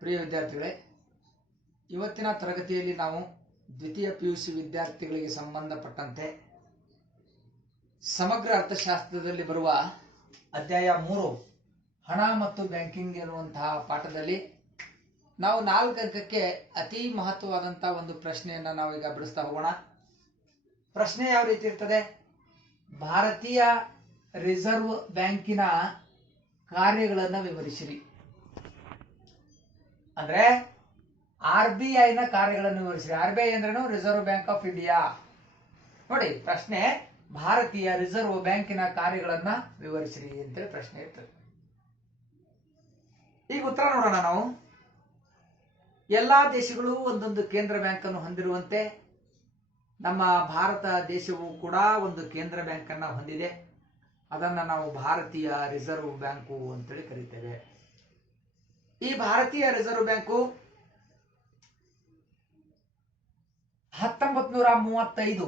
ಪ್ರಿಯ ವಿದ್ಯಾರ್ಥಿಗಳೇ, ಇವತ್ತಿನ ತರಗತಿಯಲ್ಲಿ ನಾವು ದ್ವಿತೀಯ PUC ವಿದ್ಯಾರ್ಥಿಗಳಿಗೆ ಸಂಬಂಧಪಟ್ಟಂತೆ ಸಮಗ್ರ ಅರ್ಥಶಾಸ್ತ್ರದಲ್ಲಿ ಬರುವ ಅಧ್ಯಾಯ 3 ಹಣ ಮತ್ತು ಬ್ಯಾಂಕಿಂಗ್ ಎನ್ನುವಂತಹ ಪಾಠದಲ್ಲಿ ನಾವು 4 ಅಂಕಕ್ಕೆ ಅತಿ ಮಹತ್ವವಾದಂತಹ ಒಂದು ಪ್ರಶ್ನೆಯನ್ನ ನಾವು ಈಗ ಬಿಡಿಸ್ತಾ ಹೋಗೋಣ. ಪ್ರಶ್ನೆ ಯಾವ ರೀತಿ ಇರ್ತದೆ? ಭಾರತೀಯ ರಿಸರ್ವ್ ಬ್ಯಾಂಕಿನ ಕಾರ್ಯಗಳನ್ನು ವಿವರಿಸಿರಿ. ಅಂದ್ರೆ RBI ನ ಕಾರ್ಯಗಳನ್ನು ವಿವರಿಸಿರಿ. RBI ಅಂದ್ರೇನು? Reserve bank of India. ನೋಡಿ, ಪ್ರಶ್ನೆ ಭಾರತೀಯ ರಿಸರ್ವ್ ಬ್ಯಾಂಕಿನ ಕಾರ್ಯಗಳನ್ನ ವಿವರಿಸಿರಿ ಅಂತೇಳಿ ಪ್ರಶ್ನೆ ಇರ್ತದೆ. ಈಗ ಉತ್ತರ ನೋಡೋಣ ನಾವು. ಎಲ್ಲಾ ದೇಶಗಳು ಒಂದೊಂದು ಕೇಂದ್ರ ಬ್ಯಾಂಕ್ ಅನ್ನು ಹೊಂದಿರುವಂತೆ ನಮ್ಮ ಭಾರತ ದೇಶವು ಕೂಡ ಒಂದು ಕೇಂದ್ರ ಬ್ಯಾಂಕ್ ಅನ್ನ ಹೊಂದಿದೆ. ಅದನ್ನ ನಾವು ಭಾರತೀಯ ರಿಸರ್ವ್ ಬ್ಯಾಂಕು ಅಂತೇಳಿ ಕರೀತೇವೆ. ಈ ಭಾರತೀಯ ರಿಸರ್ವ್ ಬ್ಯಾಂಕು 1935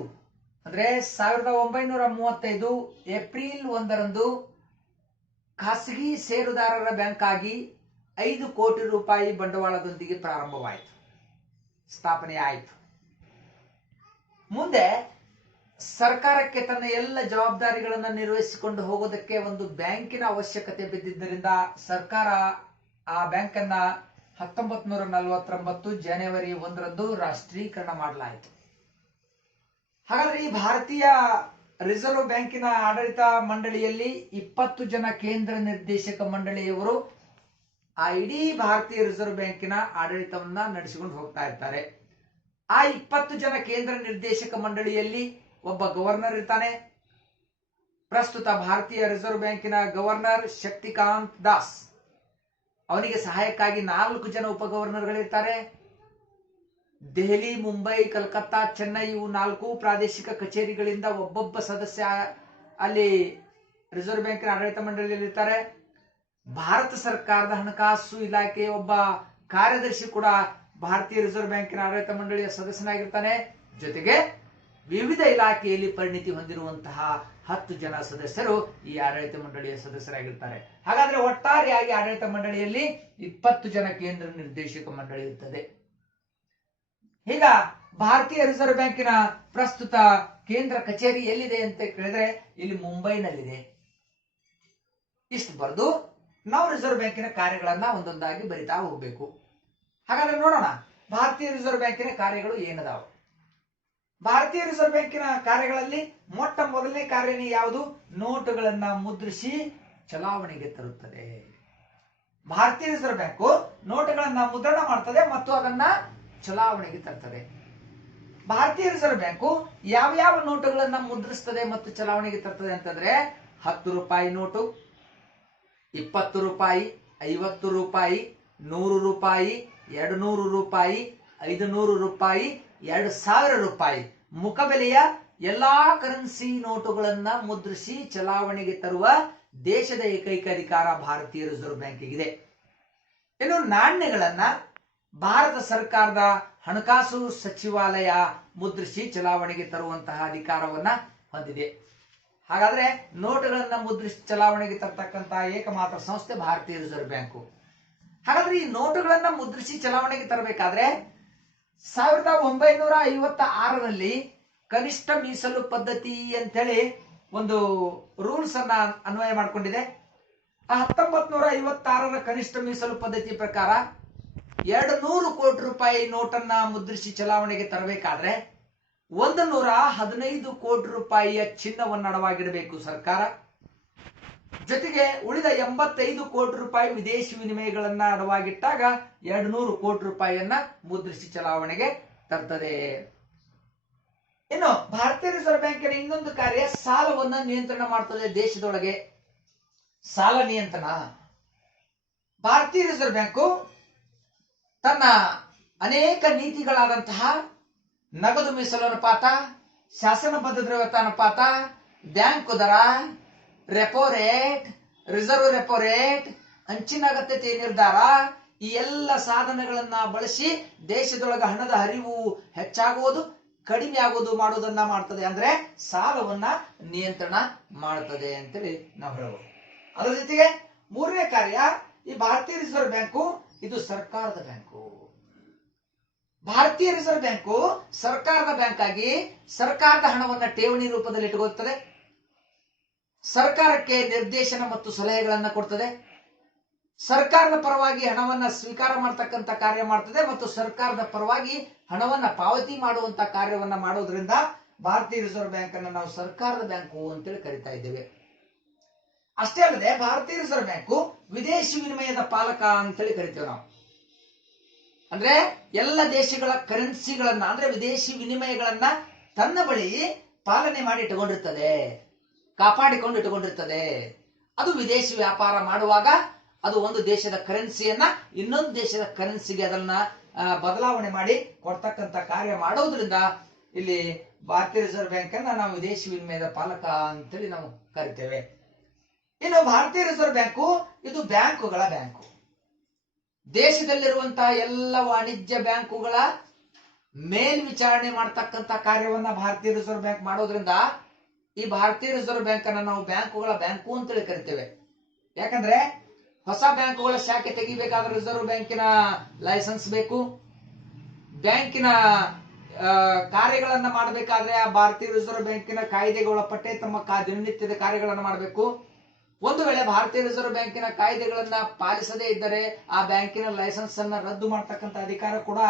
ಅಂದ್ರೆ 1935 ಏಪ್ರಿಲ್ 1ರಂದು ಖಾಸಗಿ ಷೇರುದಾರರ ಬ್ಯಾಂಕ್ ಆಗಿ 5 ಕೋಟಿ ರೂಪಾಯಿ ಬಂಡವಾಳದೊಂದಿಗೆ ಪ್ರಾರಂಭವಾಯಿತು, ಸ್ಥಾಪನೆ ಆಯಿತು. ಮುಂದೆ ಸರ್ಕಾರಕ್ಕೆ ತನ್ನ ಎಲ್ಲ ಜವಾಬ್ದಾರಿಗಳನ್ನು ನಿರ್ವಹಿಸಿಕೊಂಡು ಹೋಗೋದಕ್ಕೆ ಒಂದು ಬ್ಯಾಂಕಿನ ಅವಶ್ಯಕತೆ ಬಿದ್ದಿದ್ದರಿಂದ ಸರ್ಕಾರ ಆ ಬ್ಯಾಂಕ್ ಅನ್ನ 1949 ಜನವರಿ 1ರಂದು ರಾಷ್ಟ್ರೀಕರಣ ಮಾಡಲಾಯಿತು. ಹಾಗಾದ್ರೆ ಈ ಭಾರತೀಯ ರಿಸರ್ವ್ ಬ್ಯಾಂಕಿನ ಆಡಳಿತ ಮಂಡಳಿಯಲ್ಲಿ 20 ಜನ ಕೇಂದ್ರ ನಿರ್ದೇಶಕ ಮಂಡಳಿಯವರು ಆ ಇಡೀ ಭಾರತೀಯ ರಿಸರ್ವ್ ಬ್ಯಾಂಕಿನ ಆಡಳಿತವನ್ನ ನಡೆಸಿಕೊಂಡು ಹೋಗ್ತಾ ಇರ್ತಾರೆ. ಆ 20 ಜನ ಕೇಂದ್ರ ನಿರ್ದೇಶಕ ಮಂಡಳಿಯಲ್ಲಿ ಒಬ್ಬ ಗವರ್ನರ್ ಇರ್ತಾನೆ. ಪ್ರಸ್ತುತ ಭಾರತೀಯ ರಿಸರ್ವ್ ಬ್ಯಾಂಕಿನ ಗವರ್ನರ್ ಶಕ್ತಿಕಾಂತ್ ದಾಸ್. ಅವನಿಗೆ ಸಹಾಯಕ್ಕಾಗಿ 4 ಜನ ಉಪ ಗವರ್ನರ್ಗಳಿರ್ತಾರೆ. ದೆಹಲಿ, ಮುಂಬೈ, ಕಲ್ಕತ್ತಾ, ಚೆನ್ನೈ ಇವು 4 ಪ್ರಾದೇಶಿಕ ಕಚೇರಿಗಳಿಂದ ಒಬ್ಬೊಬ್ಬ ಸದಸ್ಯ ಅಲ್ಲಿ ರಿಸರ್ವ್ ಬ್ಯಾಂಕಿನ ಆಡಳಿತ ಮಂಡಳಿಯಲ್ಲಿ ಇರ್ತಾರೆ. ಭಾರತ ಸರ್ಕಾರದ ಹಣಕಾಸು ಇಲಾಖೆಯ ಒಬ್ಬ ಕಾರ್ಯದರ್ಶಿ ಕೂಡ ಭಾರತೀಯ ರಿಸರ್ವ್ ಬ್ಯಾಂಕಿನ ಆಡಳಿತ ಮಂಡಳಿಯ ಸದಸ್ಯನಾಗಿರ್ತಾನೆ. ಜೊತೆಗೆ ವಿವಿಧ ಇಲಾಖೆಯಲ್ಲಿ ಪರಿಣಿತಿ ಹೊಂದಿರುವಂತಹ 10 ಜನ ಸದಸ್ಯರು ಈ ಆಡಳಿತ ಮಂಡಳಿಯ ಸದಸ್ಯರಾಗಿರ್ತಾರೆ. ಹಾಗಾದ್ರೆ ಒಟ್ಟಾರೆಯಾಗಿ ಆಡಳಿತ ಮಂಡಳಿಯಲ್ಲಿ 20 ಜನ ಕೇಂದ್ರ ನಿರ್ದೇಶಕ ಮಂಡಳಿ ಇರ್ತದೆ. ಈಗ ಭಾರತೀಯ ರಿಸರ್ವ್ ಬ್ಯಾಂಕಿನ ಪ್ರಸ್ತುತ ಕೇಂದ್ರ ಕಚೇರಿ ಎಲ್ಲಿದೆ ಅಂತ ಕೇಳಿದ್ರೆ ಇಲ್ಲಿ ಮುಂಬೈನಲ್ಲಿದೆ. ಇಷ್ಟು ಬರೆದು ನಾವು ರಿಸರ್ವ್ ಬ್ಯಾಂಕಿನ ಕಾರ್ಯಗಳನ್ನ ಒಂದೊಂದಾಗಿ ಬರಿತಾ ಹೋಗ್ಬೇಕು. ಹಾಗಾದ್ರೆ ನೋಡೋಣ ಭಾರತೀಯ ರಿಸರ್ವ್ ಬ್ಯಾಂಕಿನ ಕಾರ್ಯಗಳು ಏನದಾವ. ಭಾರತೀಯ ರಿಸರ್ವ್ ಬ್ಯಾಂಕಿನ ಕಾರ್ಯಗಳಲ್ಲಿ ಮೊಟ್ಟ ಮೊದಲನೇ ಕಾರ್ಯನೇ ಯಾವುದು? ನೋಟುಗಳನ್ನ ಮುದ್ರಿಸಿ ಚಲಾವಣೆಗೆ ತರುತ್ತದೆ. ಭಾರತೀಯ ರಿಸರ್ವ್ ಬ್ಯಾಂಕು ನೋಟುಗಳನ್ನ ಮುದ್ರಣ ಮಾಡ್ತದೆ ಮತ್ತು ಅದನ್ನ ಚಲಾವಣೆಗೆ ತರ್ತದೆ. ಭಾರತೀಯ ರಿಸರ್ವ್ ಬ್ಯಾಂಕು ಯಾವ ನೋಟುಗಳನ್ನ ಮುದ್ರಿಸ್ತದೆ ಮತ್ತು ಚಲಾವಣೆಗೆ ತರ್ತದೆ ಅಂತಂದ್ರೆ 10 ರೂಪಾಯಿ ನೋಟು, 20 ರೂಪಾಯಿ, 50 ರೂಪಾಯಿ, 100 ರೂಪಾಯಿ, 200 ರೂಪಾಯಿ, 500 ರೂಪಾಯಿ, 2000 ರೂಪಾಯಿ ಮುಖಬೆಲೆಯ ಎಲ್ಲಾ ಕರೆನ್ಸಿ ನೋಟುಗಳನ್ನ ಮುದ್ರಿಸಿ ಚಲಾವಣೆಗೆ ತರುವ ದೇಶದ ಏಕೈಕ ಅಧಿಕಾರ ಭಾರತೀಯ ರಿಸರ್ವ್ ಬ್ಯಾಂಕಿಗಿದೆ. ಇನ್ನು ನಾಣ್ಯಗಳನ್ನ ಭಾರತ ಸರ್ಕಾರದ ಹಣಕಾಸು ಸಚಿವಾಲಯ ಮುದ್ರಿಸಿ ಚಲಾವಣೆಗೆ ತರುವಂತಹ ಅಧಿಕಾರವನ್ನ ಹೊಂದಿದೆ. ಹಾಗಾದ್ರೆ ನೋಟುಗಳನ್ನ ಮುದ್ರಿಸಿ ಚಲಾವಣೆಗೆ ತರ್ತಕ್ಕಂತಹ ಏಕಮಾತ್ರ ಸಂಸ್ಥೆ ಭಾರತೀಯ ರಿಸರ್ವ್ ಬ್ಯಾಂಕು. ಹಾಗಾದ್ರೆ ಈ ನೋಟುಗಳನ್ನ ಮುದ್ರಿಸಿ ಚಲಾವಣೆಗೆ ತರಬೇಕಾದ್ರೆ 1956ರಲ್ಲಿ ಕನಿಷ್ಠ ಮೀಸಲು ಪದ್ಧತಿ ಅಂತೇಳಿ ಒಂದು ರೂಲ್ಸ್ ಅನ್ನ ಅನ್ವಯ ಮಾಡಿಕೊಂಡಿದೆ. 1956ರ ಕನಿಷ್ಠ ಮೀಸಲು ಪದ್ಧತಿ ಪ್ರಕಾರ 200 ಕೋಟಿ ರೂಪಾಯಿ ನೋಟನ್ನ ಮುದ್ರಿಸಿ ಚಲಾವಣೆಗೆ ತರಬೇಕಾದ್ರೆ 115 ಕೋಟಿ ರೂಪಾಯಿಯ ಚಿನ್ನವನ್ನು ಅಡವಾಗಿಡಬೇಕು ಸರ್ಕಾರ. ಜೊತೆಗೆ ಉಳಿದ 85 ಕೋಟಿ ರೂಪಾಯಿ ವಿದೇಶಿ ವಿನಿಮಯಗಳನ್ನ ಅಡವಾಗಿಟ್ಟಾಗ 200 ಕೋಟಿ ರೂಪಾಯಿಯನ್ನ ಮುದ್ರಿಸಿ ಚಲಾವಣೆಗೆ ತರ್ತದೆ. ಇನ್ನು ಭಾರತೀಯ ರಿಸರ್ವ್ ಬ್ಯಾಂಕಿನ ಇನ್ನೊಂದು ಕಾರ್ಯ ಸಾಲವನ್ನ ನಿಯಂತ್ರಣ ಮಾಡ್ತದೆ. ದೇಶದೊಳಗೆ ಸಾಲ ನಿಯಂತ್ರಣ. ಭಾರತೀಯ ರಿಸರ್ವ್ ಬ್ಯಾಂಕು ತನ್ನ ಅನೇಕ ನೀತಿಗಳಾದಂತಹ ನಗದು ಮೀಸಲು ಅನುಪಾತ, ಶಾಸನಬದ್ಧ ದ್ರವ್ಯತಾ ಅನುಪಾತ, ಬ್ಯಾಂಕ್ ದರ, repo rate, reserve repo rate, ಅಂಚಿನ ಅಗತ್ಯತೆ ನಿರ್ಧಾರ ಈ ಎಲ್ಲ ಸಾಧನಗಳನ್ನ ಬಳಸಿ ದೇಶದೊಳಗೆ ಹಣದ ಹರಿವು ಹೆಚ್ಚಾಗುವುದು ಕಡಿಮೆ ಆಗುವುದು ಮಾಡುವುದನ್ನ ಮಾಡ್ತದೆ. ಅಂದ್ರೆ ಸಾಲವನ್ನ ನಿಯಂತ್ರಣ ಮಾಡ್ತದೆ ಅಂತೇಳಿ ನಾವು ಹೇಳಬಹುದು. ಅದರ ಜೊತೆಗೆ ಮೂರನೇ ಕಾರ್ಯ, ಈ ಭಾರತೀಯ ರಿಸರ್ವ್ ಬ್ಯಾಂಕು ಇದು ಸರ್ಕಾರದ ಬ್ಯಾಂಕು. ಭಾರತೀಯ ರಿಸರ್ವ್ ಬ್ಯಾಂಕು ಸರ್ಕಾರದ ಬ್ಯಾಂಕ್ ಆಗಿ ಸರ್ಕಾರದ ಹಣವನ್ನ ಠೇವಣಿ ರೂಪದಲ್ಲಿ ಇಟ್ಟುಕೊಳ್ಳುತ್ತದೆ, ಸರ್ಕಾರಕ್ಕೆ ನಿರ್ದೇಶನ ಮತ್ತು ಸಲಹೆಗಳನ್ನ ಕೊಡ್ತದೆ, ಸರ್ಕಾರದ ಪರವಾಗಿ ಹಣವನ್ನ ಸ್ವೀಕಾರ ಮಾಡತಕ್ಕಂತ ಕಾರ್ಯ ಮಾಡ್ತದೆ ಮತ್ತು ಸರ್ಕಾರದ ಪರವಾಗಿ ಹಣವನ್ನ ಪಾವತಿ ಮಾಡುವಂತ ಕಾರ್ಯವನ್ನ ಮಾಡೋದ್ರಿಂದ ಭಾರತೀಯ ರಿಸರ್ವ್ ಬ್ಯಾಂಕ್ ಅನ್ನು ನಾವು ಸರ್ಕಾರದ ಬ್ಯಾಂಕು ಅಂತೇಳಿ ಕರಿತಾ ಇದ್ದೇವೆ. ಅಷ್ಟೇ ಅಲ್ಲದೆ ಭಾರತೀಯ ರಿಸರ್ವ್ ಬ್ಯಾಂಕು ವಿದೇಶಿ ವಿನಿಮಯದ ಪಾಲಕ ಅಂತೇಳಿ ಕರಿತೇವೆ ನಾವು. ಅಂದ್ರೆ ಎಲ್ಲ ದೇಶಗಳ ಕರೆನ್ಸಿಗಳನ್ನ ಅಂದ್ರೆ ವಿದೇಶಿ ವಿನಿಮಯಗಳನ್ನ ತನ್ನ ಬಳಿ ಪಾಲನೆ ಮಾಡಿ ಇಟ್ಟುಕೊಂಡಿರ್ತದೆ, ಕಾಪಾಡಿಕೊಂಡು ಇಟ್ಟುಕೊಂಡಿರ್ತದೆ. ಅದು ವಿದೇಶಿ ವ್ಯಾಪಾರ ಮಾಡುವಾಗ ಅದು ಒಂದು ದೇಶದ ಕರೆನ್ಸಿಯನ್ನ ಇನ್ನೊಂದು ದೇಶದ ಕರೆನ್ಸಿಗೆ ಅದನ್ನ ಬದಲಾವಣೆ ಮಾಡಿ ಕೊಡ್ತಕ್ಕಂತ ಕಾರ್ಯ ಮಾಡೋದ್ರಿಂದ ಇಲ್ಲಿ ಭಾರತೀಯ ರಿಸರ್ವ್ ಬ್ಯಾಂಕ್ ಅನ್ನ ನಾವು ವಿದೇಶಿ ವಿನಿಮಯದ ಪಾಲಕ ಅಂತೇಳಿ ನಾವು ಕರಿತೇವೆ. ಇನ್ನು ಭಾರತೀಯ ರಿಸರ್ವ್ ಬ್ಯಾಂಕು ಇದು ಬ್ಯಾಂಕುಗಳ ಬ್ಯಾಂಕು. ದೇಶದಲ್ಲಿರುವಂತಹ ಎಲ್ಲ ವಾಣಿಜ್ಯ ಬ್ಯಾಂಕುಗಳ ಮೇಲ್ವಿಚಾರಣೆ ಮಾಡತಕ್ಕಂತ ಕಾರ್ಯವನ್ನ ಭಾರತೀಯ ರಿಸರ್ವ್ ಬ್ಯಾಂಕ್ ಮಾಡೋದ್ರಿಂದ ಈ ಭಾರತೀಯ ರಿಸರ್ವ್ ಬ್ಯಾಂಕ್ ಅನ್ನ ನಾವು ಬ್ಯಾಂಕುಗಳ ಬ್ಯಾಂಕು ಅಂತೇಳಿ ಕರಿತೇವೆ. ಯಾಕಂದ್ರೆ ಹೊಸ ಬ್ಯಾಂಕುಗಳ ಶಾಖೆ ತೆಗಿಬೇಕಾದ್ರೆ ರಿಸರ್ವ್ ಬ್ಯಾಂಕಿನ ಲೈಸೆನ್ಸ್ ಬೇಕು. ಬ್ಯಾಂಕಿನ ಕಾರ್ಯಗಳನ್ನ ಮಾಡಬೇಕಾದ್ರೆ ಆ ಭಾರತೀಯ ರಿಸರ್ವ್ ಬ್ಯಾಂಕಿನ ಕಾಯ್ದೆಗೆ ಒಳಪಟ್ಟೆ ತಮ್ಮ ದಿನನಿತ್ಯದ ಕಾರ್ಯಗಳನ್ನು ಮಾಡಬೇಕು. ಒಂದು ವೇಳೆ ಭಾರತೀಯ ರಿಸರ್ವ್ ಬ್ಯಾಂಕಿನ ಕಾಯ್ದೆಗಳನ್ನ ಪಾಲಿಸದೇ ಇದ್ದರೆ ಆ ಬ್ಯಾಂಕಿನ ಲೈಸೆನ್ಸ್ ಅನ್ನ ರದ್ದು ಮಾಡತಕ್ಕಂತ ಅಧಿಕಾರ ಕೂಡ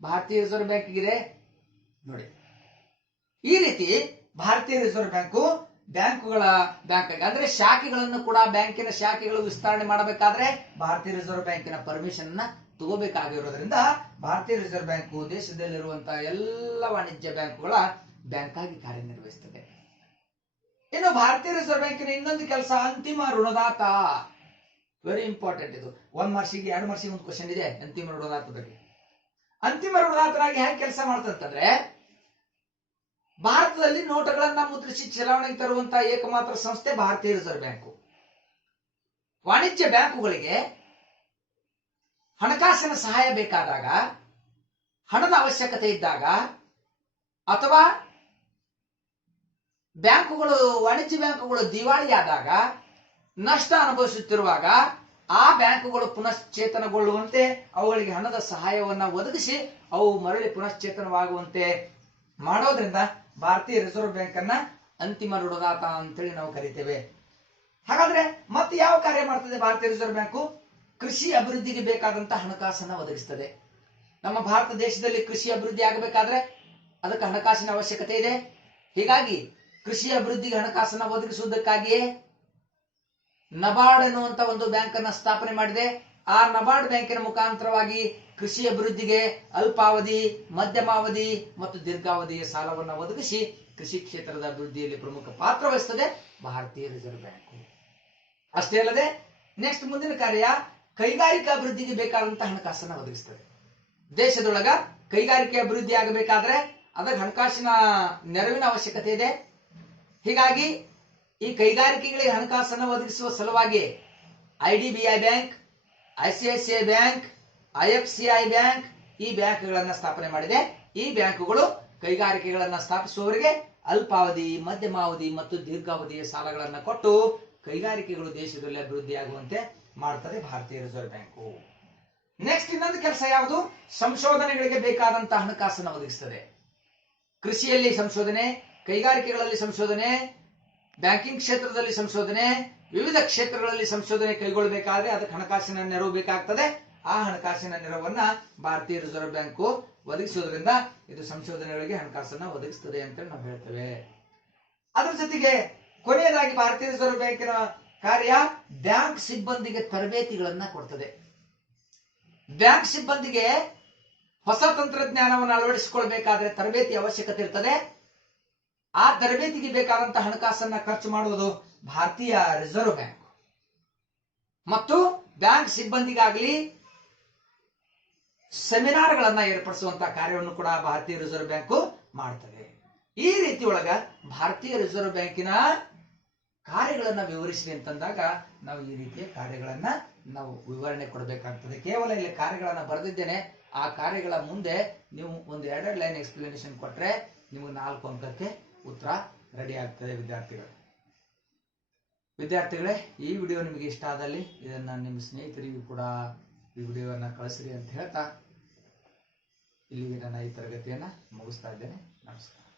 ಭಾರತೀಯ ರಿಸರ್ವ್ ಬ್ಯಾಂಕ್ ಇದೆ ನೋಡಿ. ಈ ರೀತಿ ಭಾರತೀಯ ರಿಸರ್ವ್ ಬ್ಯಾಂಕು ಬ್ಯಾಂಕುಗಳ ಬ್ಯಾಂಕ್ ಆಗಿ ಅಂದ್ರೆ ಶಾಖೆಗಳನ್ನು ಕೂಡ ಬ್ಯಾಂಕಿನ ಶಾಖೆಗಳು ವಿಸ್ತರಣೆ ಮಾಡಬೇಕಾದ್ರೆ ಭಾರತೀಯ ರಿಸರ್ವ್ ಬ್ಯಾಂಕಿನ ಪರ್ಮಿಷನ್ ಅನ್ನ ತಗೋಬೇಕಾಗಿರೋದ್ರಿಂದ ಭಾರತೀಯ ರಿಸರ್ವ್ ಬ್ಯಾಂಕು ದೇಶದಲ್ಲಿರುವಂತಹ ಎಲ್ಲ ವಾಣಿಜ್ಯ ಬ್ಯಾಂಕುಗಳ ಬ್ಯಾಂಕ್ ಆಗಿ ಕಾರ್ಯನಿರ್ವಹಿಸುತ್ತದೆ. ಇನ್ನು ಭಾರತೀಯ ರಿಸರ್ವ್ ಬ್ಯಾಂಕಿನ ಇನ್ನೊಂದು ಕೆಲಸ ಅಂತಿಮ ಋಣದಾತ. ವೆರಿ ಇಂಪಾರ್ಟೆಂಟ್ ಇದು. 1 ಮಾರ್ಕ್ಸಿಗೆ 2 ಮಾರ್ಕ್ಸಿಗೆ ಒಂದು ಕ್ವಶನ್ ಇದೆ ಅಂತಿಮ ಋಣದಾತ ಬಗ್ಗೆ. ಅಂತಿಮ ಋಣದಾತರಾಗಿ ಹೇಗೆ ಕೆಲಸ ಮಾಡ್ತಂತಂದ್ರೆ ಭಾರತದಲ್ಲಿ ನೋಟುಗಳನ್ನ ಮುದ್ರಿಸಿ ಚಲಾವಣೆಗೆ ತರುವಂತಹ ಏಕಮಾತ್ರ ಸಂಸ್ಥೆ ಭಾರತೀಯ ರಿಸರ್ವ್ ಬ್ಯಾಂಕು. ವಾಣಿಜ್ಯ ಬ್ಯಾಂಕುಗಳಿಗೆ ಹಣಕಾಸಿನ ಸಹಾಯ ಬೇಕಾದಾಗ, ಹಣದ ಅವಶ್ಯಕತೆ ಇದ್ದಾಗ ಅಥವಾ ಬ್ಯಾಂಕುಗಳು ವಾಣಿಜ್ಯ ಬ್ಯಾಂಕುಗಳು ದಿವಾಳಿಯಾದಾಗ, ನಷ್ಟ ಅನುಭವಿಸುತ್ತಿರುವಾಗ ಆ ಬ್ಯಾಂಕುಗಳು ಪುನಶ್ಚೇತನಗೊಳ್ಳುವಂತೆ ಅವುಗಳಿಗೆ ಹಣದ ಸಹಾಯವನ್ನ ಒದಗಿಸಿ ಅವು ಮರಳಿ ಪುನಶ್ಚೇತನವಾಗುವಂತೆ ಮಾಡೋದ್ರಿಂದ ಭಾರತೀಯ ರಿಸರ್ವ್ ಬ್ಯಾಂಕ್ ಅನ್ನ ಅಂತಿಮ ಋಣದಾತ ಅಂತೇಳಿ ನಾವು ಕರಿತೇವೆ. ಹಾಗಾದ್ರೆ ಮತ್ತೆ ಯಾವ ಕಾರ್ಯ ಮಾಡ್ತದೆ ಭಾರತೀಯ ರಿಸರ್ವ್ ಬ್ಯಾಂಕು? ಕೃಷಿ ಅಭಿವೃದ್ಧಿಗೆ ಬೇಕಾದಂತಹ ಹಣಕಾಸನ್ನ ಒದಗಿಸ್ತದೆ. ನಮ್ಮ ಭಾರತ ದೇಶದಲ್ಲಿ ಕೃಷಿ ಅಭಿವೃದ್ಧಿ ಆಗಬೇಕಾದ್ರೆ ಅದಕ್ಕೆ ಹಣಕಾಸಿನ ಅವಶ್ಯಕತೆ ಇದೆ. ಹೀಗಾಗಿ ಕೃಷಿ ಅಭಿವೃದ್ಧಿಗೆ ಹಣಕಾಸನ್ನ ಒದಗಿಸುವುದಕ್ಕಾಗಿಯೇ ನಬಾರ್ಡ್ ಅನ್ನುವಂತ ಒಂದು ಬ್ಯಾಂಕ್ ಅನ್ನ ಸ್ಥಾಪನೆ ಮಾಡಿದೆ. ಆ ನಬಾರ್ಡ್ ಬ್ಯಾಂಕಿನ ಮುಖಾಂತರವಾಗಿ ಕೃಷಿ ಅಭಿವೃದ್ಧಿಗೆ ಅಲ್ಪಾವಧಿ, ಮಧ್ಯಮಾವಧಿ ಮತ್ತು ದೀರ್ಘಾವಧಿಯ ಸಾಲವನ್ನು ಒದಗಿಸಿ ಕೃಷಿ ಕ್ಷೇತ್ರದ ಅಭಿವೃದ್ಧಿಯಲ್ಲಿ ಪ್ರಮುಖ ಪಾತ್ರ ವಹಿಸುತ್ತದೆ ಭಾರತೀಯ ರಿಸರ್ವ್ ಬ್ಯಾಂಕ್. ಅಷ್ಟೇ ಅಲ್ಲದೆ ನೆಕ್ಸ್ಟ್ ಮುಂದಿನ ಕಾರ್ಯ ಕೈಗಾರಿಕಾ ಅಭಿವೃದ್ಧಿಗೆ ಬೇಕಾದಂತಹ ಹಣಕಾಸನ್ನ ಒದಗಿಸ್ತದೆ. ದೇಶದೊಳಗ ಕೈಗಾರಿಕೆ ಅಭಿವೃದ್ಧಿ ಆಗಬೇಕಾದ್ರೆ ಅದಕ್ಕೆ ಹಣಕಾಸಿನ ನೆರವಿನ ಅವಶ್ಯಕತೆ ಇದೆ. ಹೀಗಾಗಿ ಈ ಕೈಗಾರಿಕೆಗಳಿಗೆ ಹಣಕಾಸನ್ನು ಒದಗಿಸುವ ಸಲುವಾಗಿ IDBI bank, ICICI bank, IFCI bank ಈ ಬ್ಯಾಂಕ್ಗಳನ್ನ ಸ್ಥಾಪನೆ ಮಾಡಿದೆ. ಈ ಬ್ಯಾಂಕುಗಳು ಕೈಗಾರಿಕೆಗಳನ್ನ ಸ್ಥಾಪಿಸುವವರಿಗೆ ಅಲ್ಪಾವಧಿ, ಮಧ್ಯಮಾವಧಿ ಮತ್ತು ದೀರ್ಘಾವಧಿಯ ಸಾಲಗಳನ್ನ ಕೊಟ್ಟು ಕೈಗಾರಿಕೆಗಳು ದೇಶದಲ್ಲಿ ಅಭಿವೃದ್ಧಿ ಆಗುವಂತೆ ಮಾಡ್ತದೆ ಭಾರತೀಯ ರಿಸರ್ವ್ ಬ್ಯಾಂಕು. ನೆಕ್ಸ್ಟ್ ಇನ್ನೊಂದು ಕೆಲಸ ಯಾವುದು? ಸಂಶೋಧನೆಗಳಿಗೆ ಬೇಕಾದಂತಹ ಹಣಕಾಸನ್ನು ಒದಗಿಸ್ತದೆ. ಕೃಷಿಯಲ್ಲಿ ಸಂಶೋಧನೆ, ಕೈಗಾರಿಕೆಗಳಲ್ಲಿ ಸಂಶೋಧನೆ, ಬ್ಯಾಂಕಿಂಗ್ ಕ್ಷೇತ್ರದಲ್ಲಿ ಸಂಶೋಧನೆ, ವಿವಿಧ ಕ್ಷೇತ್ರಗಳಲ್ಲಿ ಸಂಶೋಧನೆ ಕೈಗೊಳ್ಳಬೇಕಾದ್ರೆ ಅದಕ್ಕೆ ಹಣಕಾಸಿನ ನೆರವು ಬೇಕಾಗ್ತದೆ. ಆ ಹಣಕಾಸಿನ ನೆರವನ್ನ ಭಾರತೀಯ ರಿಸರ್ವ್ ಬ್ಯಾಂಕು ಒದಗಿಸುವುದರಿಂದ ಇದು ಸಂಶೋಧನೆಗಳಿಗೆ ಹಣಕಾಸನ್ನ ಒದಗಿಸ್ತದೆ ಅಂತ ನಾವು ಹೇಳ್ತೇವೆ. ಅದರ ಜೊತೆಗೆ ಕೊನೆಯದಾಗಿ ಭಾರತೀಯ ರಿಸರ್ವ್ ಬ್ಯಾಂಕಿನ ಕಾರ್ಯ ಬ್ಯಾಂಕ್ ಸಿಬ್ಬಂದಿಗೆ ತರಬೇತಿಗಳನ್ನ ಕೊಡ್ತದೆ. ಬ್ಯಾಂಕ್ ಸಿಬ್ಬಂದಿಗೆ ಹೊಸ ತಂತ್ರಜ್ಞಾನವನ್ನು ಅಳವಡಿಸಿಕೊಳ್ಬೇಕಾದ್ರೆ ತರಬೇತಿ ಅವಶ್ಯಕತೆ ಇರ್ತದೆ. ಆ ತರಬೇತಿಗೆ ಬೇಕಾದಂತಹ ಹಣಕಾಸನ್ನ ಖರ್ಚು ಮಾಡುವುದು ಭಾರತೀಯ ರಿಸರ್ವ್ ಬ್ಯಾಂಕ್. ಮತ್ತು ಬ್ಯಾಂಕ್ ಸಿಬ್ಬಂದಿಗಾಗಲಿ ಸೆಮಿನಾರ್ಗಳನ್ನ ಏರ್ಪಡಿಸುವಂತಹ ಕಾರ್ಯವನ್ನು ಕೂಡ ಭಾರತೀಯ ರಿಸರ್ವ್ ಬ್ಯಾಂಕ್ ಮಾಡ್ತದೆ. ಈ ರೀತಿ ಒಳಗ ಭಾರತೀಯ ರಿಸರ್ವ್ ಬ್ಯಾಂಕಿನ ಕಾರ್ಯಗಳನ್ನ ವಿವರಿಸಿ ಅಂತಂದಾಗ ನಾವು ಈ ರೀತಿಯ ಕಾರ್ಯಗಳನ್ನ ನಾವು ವಿವರಣೆ ಕೊಡಬೇಕಾಗ್ತದೆ. ಕೇವಲ ಇಲ್ಲಿ ಕಾರ್ಯಗಳನ್ನ ಬರೆದಿದ್ದೇನೆ, ಆ ಕಾರ್ಯಗಳ ಮುಂದೆ ನೀವು ಒಂದು 2 ಲೈನ್ ಎಕ್ಸ್ಪ್ಲನೇಷನ್ ಕೊಟ್ರೆ ನಿಮಗೆ 4 ಅಂಕಕ್ಕೆ ಉತ್ತರ ರೆಡಿ ಆಗ್ತದೆ. ವಿದ್ಯಾರ್ಥಿಗಳೇ, ಈ ವಿಡಿಯೋ ನಿಮಗೆ ಇಷ್ಟ ಆದಲ್ಲಿ ಇದನ್ನ ನಿಮ್ಮ ಸ್ನೇಹಿತರಿಗೂ ಕೂಡ ಈ ವಿಡಿಯೋವನ್ನು ಕಳಿಸ್ರಿ ಅಂತ ಹೇಳ್ತಾ ಇಲ್ಲಿಗೆ ನನ್ನ ಈ ತರಗತಿಯನ್ನು ಮುಗಿಸ್ತಾ ಇದ್ದೇನೆ. ನಮಸ್ಕಾರ.